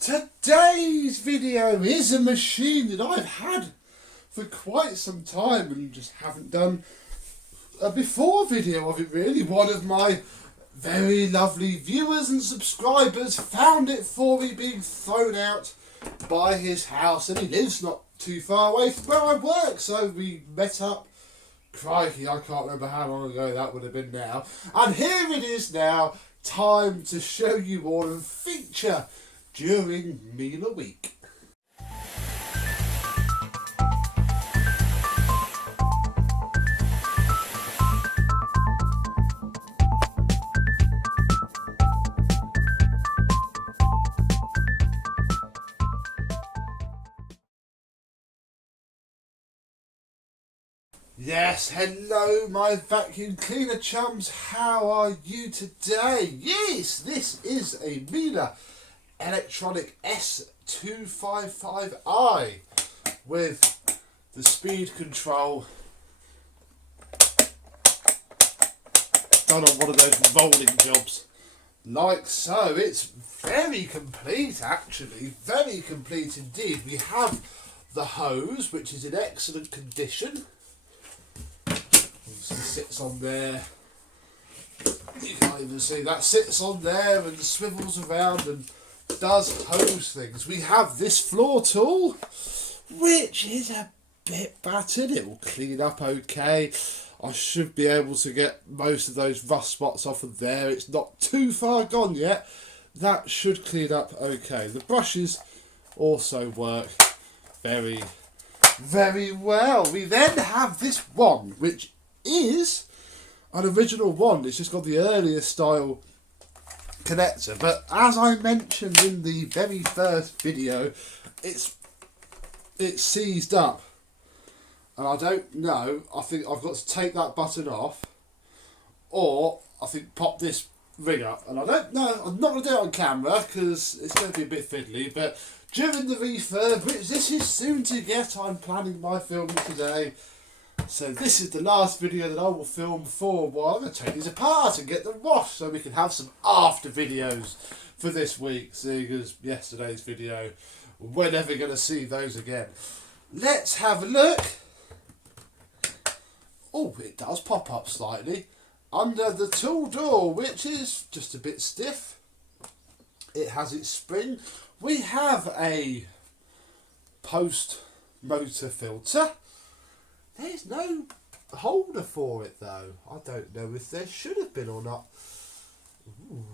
Today's video is a machine that I've had for quite some time and just haven't done a before video of it really. One of my very lovely viewers and subscribers found it for me being thrown out by his house, and he lives not too far away from where I work, so we met up. Crikey, I can't remember how long ago that would have been now. And here it is now, time to show you all and feature during Miele week. Yes, hello my vacuum cleaner chums, how are you today? Yes, this is a Miele Electronic S255i with the speed control done on one of those rolling jobs, like so. It's very complete actually, very complete indeed. We have the hose, which is in excellent condition. Sits on there, you can't even see that, sits on there and swivels around and does hose things. We have this floor tool, which is a bit battered. It will clean up okay. I should be able to get most of those rust spots off of there. It's not too far gone yet. That should clean up okay. The brushes also work very, very well. We then have this one, which is an original one. It's just got the earlier style connector, but as I mentioned in the very first video, it's seized up, and I don't know, I think I've got to take that button off, or I think pop this ring up, and I don't know, I'm not going to do it on camera because it's going to be a bit fiddly, but during the refurb, which this is soon to get, I'm planning my filming today. So this is the last video that I will film for a while. I'm going to take these apart and get them washed so we can have some after videos for this week, seeing as yesterday's video, we're never going to see those again. Let's have a look. Oh, it does pop up slightly under the tool door, which is just a bit stiff. It has its spring. We have a post motor filter. There's no holder for it though. I don't know if there should have been or not. Ooh.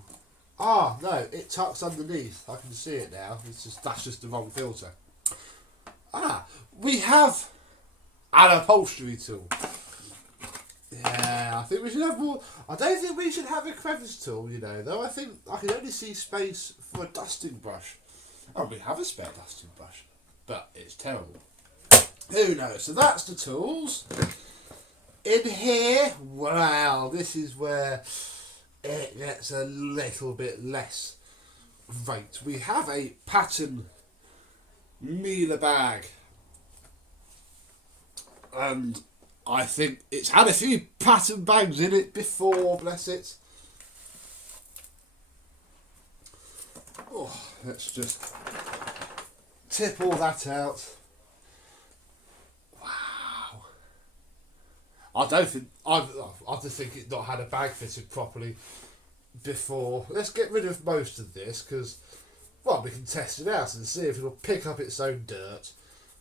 Ah, no, it tucks underneath. I can see it now. That's just the wrong filter. Ah, we have an upholstery tool. Yeah, I think we should have more. I don't think we should have a crevice tool, you know, though. I think I can only see space for a dusting brush. Oh, we have a spare dusting brush, but it's terrible. Who knows? So that's the tools. In here, wow, this is where it gets a little bit less great. We have a pattern Miele bag, and I think it's had a few pattern bags in it before, bless it. Oh, let's just tip all that out. I just think it's not had a bag fitted properly before. Let's get rid of most of this because, well, we can test it out and see if it'll pick up its own dirt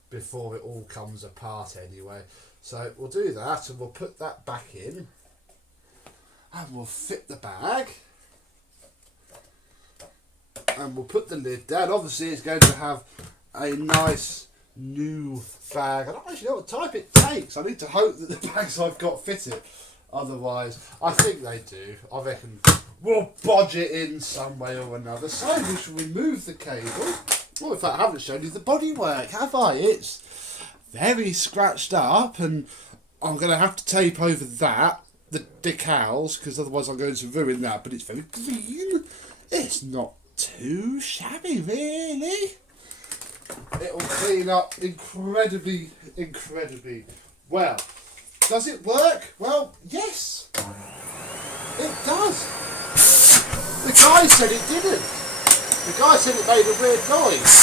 before it all comes apart anyway. So we'll do that and we'll put that back in and we'll fit the bag and we'll put the lid down. Obviously it's going to have a nice new bag. I don't actually know what type it takes. I need to hope that the bags I've got fit it. Otherwise, I think they do. I reckon we'll bodge it in some way or another. So we shall remove the cable. Oh, in fact, I haven't shown you the bodywork, have I? It's very scratched up, and I'm going to have to tape over that, the decals, because otherwise I'm going to ruin that. But it's very green. It's not too shabby, really. It'll clean up incredibly, incredibly well. Does it work? Well, yes, it does. The guy said it didn't. The guy said it made a weird noise.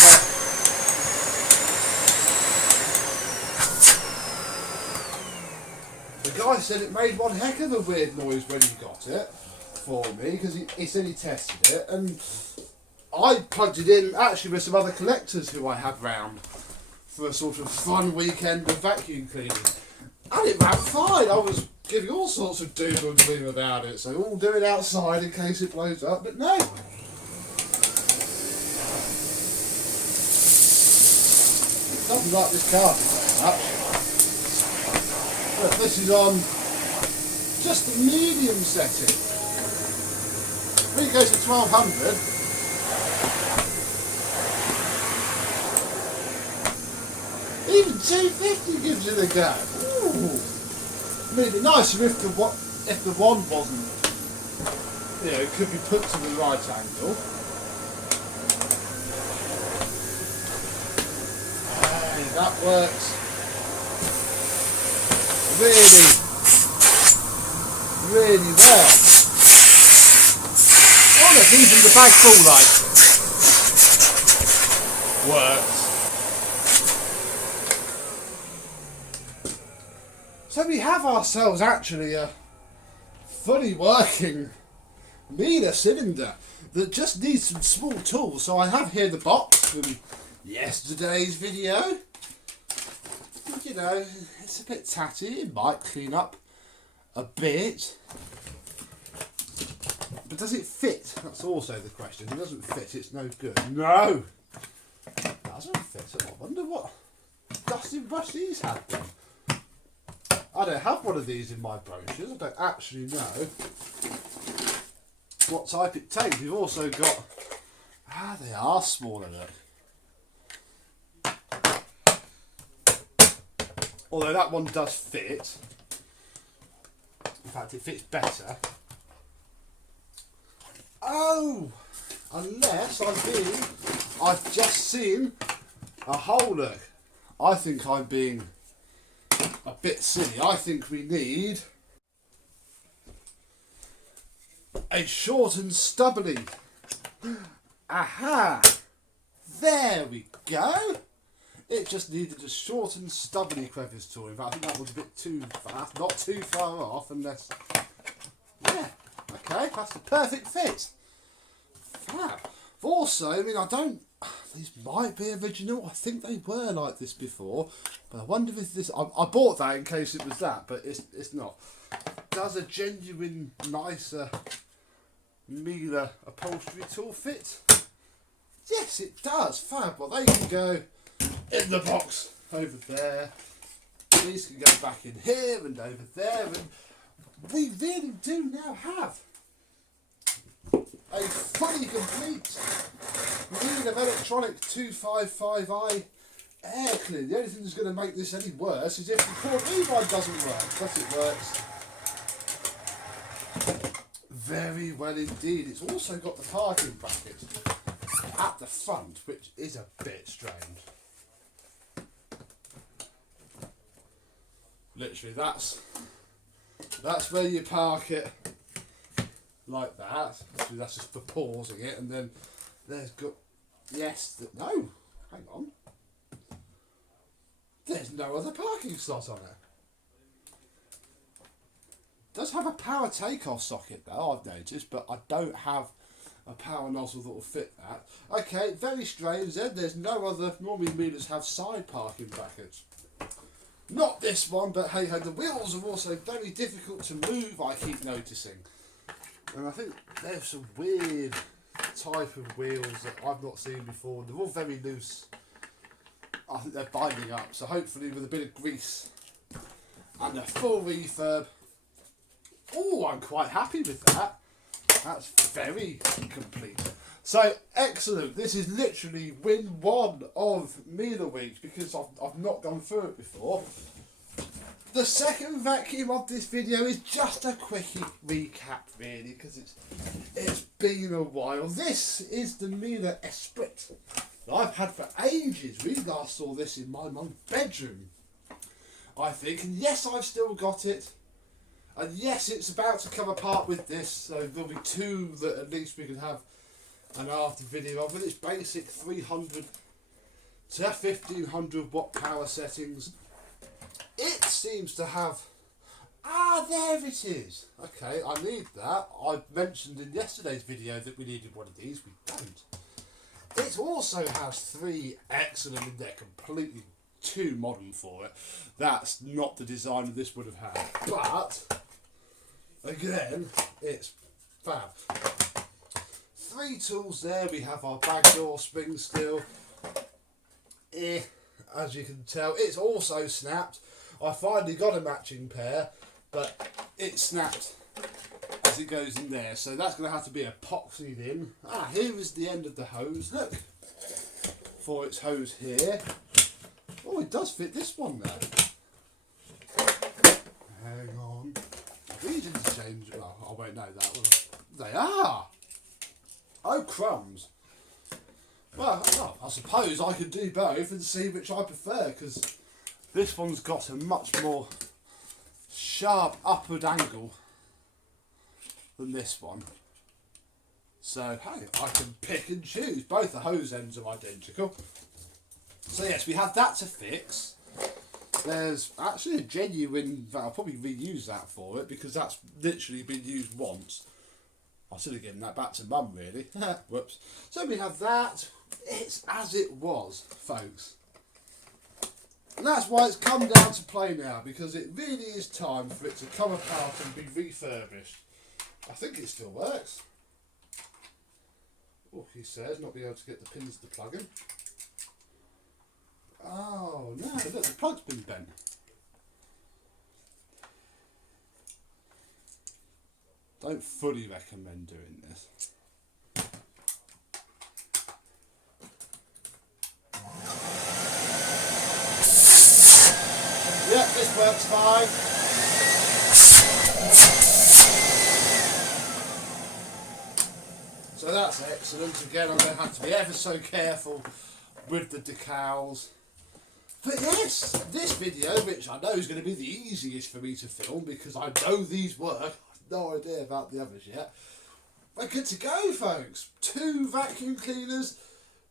The guy said it made one heck of a weird noise when he got it for me, because he said he tested it, and I plugged it in actually with some other collectors who I had round for a sort of fun weekend of vacuum cleaning, and it ran fine. I was giving all sorts of doom and gloom about it, so all do it outside in case it blows up, but no. Doesn't like this carpet very much. Look, this is on just the medium setting. When it goes to 1200, even 250 gives it a go. Ooh. I mean, it'd be nicer if the wand wasn't, you know, it could be put to the right angle. Hey, that works really, really well. Oh look, even the bag full light works. So we have ourselves actually a fully working Miele cylinder that just needs some small tools. So I have here the box from yesterday's video. You know, it's a bit tatty, it might clean up a bit. But does it fit? That's also the question. If it doesn't fit, it's no good. No! It doesn't fit. I wonder what dusty brush these have then. I don't have one of these in my brochures. I don't actually know what type it takes. We've also got... Ah, they are smaller, look. Although that one does fit. In fact, it fits better. Oh! Unless I've just seen a hole, look. I think I'm being a bit silly. I think we need a short and stubbly. Aha! There we go! It just needed a short and stubbly crevice tool. In fact, I think that was a bit too fast. Not too far off, unless... Yeah, okay, that's the perfect fit. Fab. Also, I mean, these might be original. I think they were like this before. But I wonder if this... I bought that in case it was that, but it's not. Does a genuine, nicer Miele upholstery tool fit? Yes, it does. Fab. Well, they can go in the box over there. These can go back in here and over there. And we really do now have a fully complete Miele Electronic 255i air cleaner. The only thing that's going to make this any worse is if the Port one doesn't work, but it works very well indeed. It's also got the parking bracket at the front, which is a bit strange. Literally, that's where you park it, like that. That's just for pausing it, and then there's got no, hang on. There's no other parking slot on it. It does have a power takeoff socket though, I've noticed, but I don't have a power nozzle that will fit that. Okay, very strange then. There's no other. Normally Miele's have side parking brackets. Not this one, but hey ho, the wheels are also very difficult to move, I keep noticing. And I think there's some weird type of wheels that I've not seen before. They're all very loose. I think they're binding up, so hopefully with a bit of grease and a full refurb. Oh, I'm quite happy with that. That's very complete. So, excellent. This is literally win one of Miele Week because I've not gone through it before. The second vacuum of this video is just a quickie recap, really, because it's been a while. This is the Miele Esprit that I've had for ages. We last saw this in my mum's bedroom, I think. And yes, I've still got it. And yes, it's about to come apart with this, so there'll be two that at least we can have an after video of it. It's basic 300 to 1500 watt power settings. It seems to have, there it is. Okay, I need that. I mentioned in yesterday's video that we needed one of these. We don't. It also has 3 excellent, and they're completely too modern for it. That's not the design this would have had. But again, it's fab. 3 tools there. We have our bag door spring steel. As you can tell, it's also snapped. I finally got a matching pair, but it snapped as it goes in there. So that's going to have to be epoxied in. Here is the end of the hose. Look, for its hose here. Oh, it does fit this one there. Hang on. These interchangeable. Oh, I won't know that one. They are. Oh, crumbs. Well, I suppose I could do both and see which I prefer, because this one's got a much more sharp upward angle than this one. So, hey, I can pick and choose. Both the hose ends are identical. So yes, we have that to fix. There's actually a genuine, I'll probably reuse that for it, because that's literally been used once. I should have given that back to Mum, really. Whoops. So we have that. It's as it was, folks. And that's why it's come down to play now, because it really is time for it to come apart and be refurbished. I think it still works. Oh, he says, not be able to get the pins to plug in. Oh, no, look, the plug's been bent. Don't fully recommend doing this. Yep, this works fine. So that's excellent. Again, I'm going to have to be ever so careful with the decals. But yes, this video, which I know is going to be the easiest for me to film because I know these work, I've no idea about the others yet. We're good to go, folks. 2 vacuum cleaners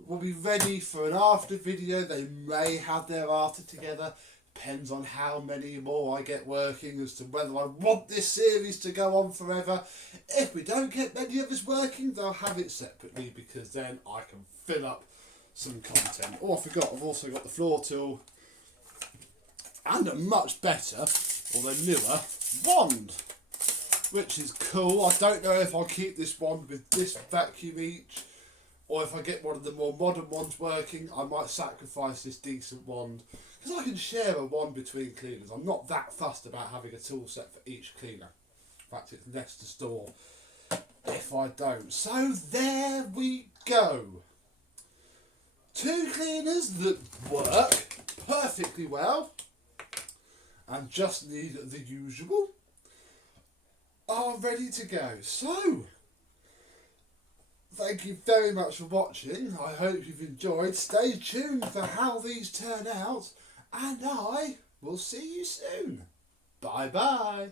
will be ready for an after video. They may have their after together. Depends on how many more I get working as to whether I want this series to go on forever. If we don't get many of us working, they'll have it separately, because then I can fill up some content. Oh, I forgot, I've also got the floor tool and a much better, although newer, wand, which is cool. I don't know if I'll keep this wand with this vacuum each, or if I get one of the more modern ones working, I might sacrifice this decent wand, because I can share a wand between cleaners. I'm not that fussed about having a tool set for each cleaner. In fact, it's less to store if I don't. So there we go. 2 cleaners that work perfectly well and just need the usual are ready to go. So, thank you very much for watching. I hope you've enjoyed. Stay tuned for how these turn out, and I will see you soon. Bye bye.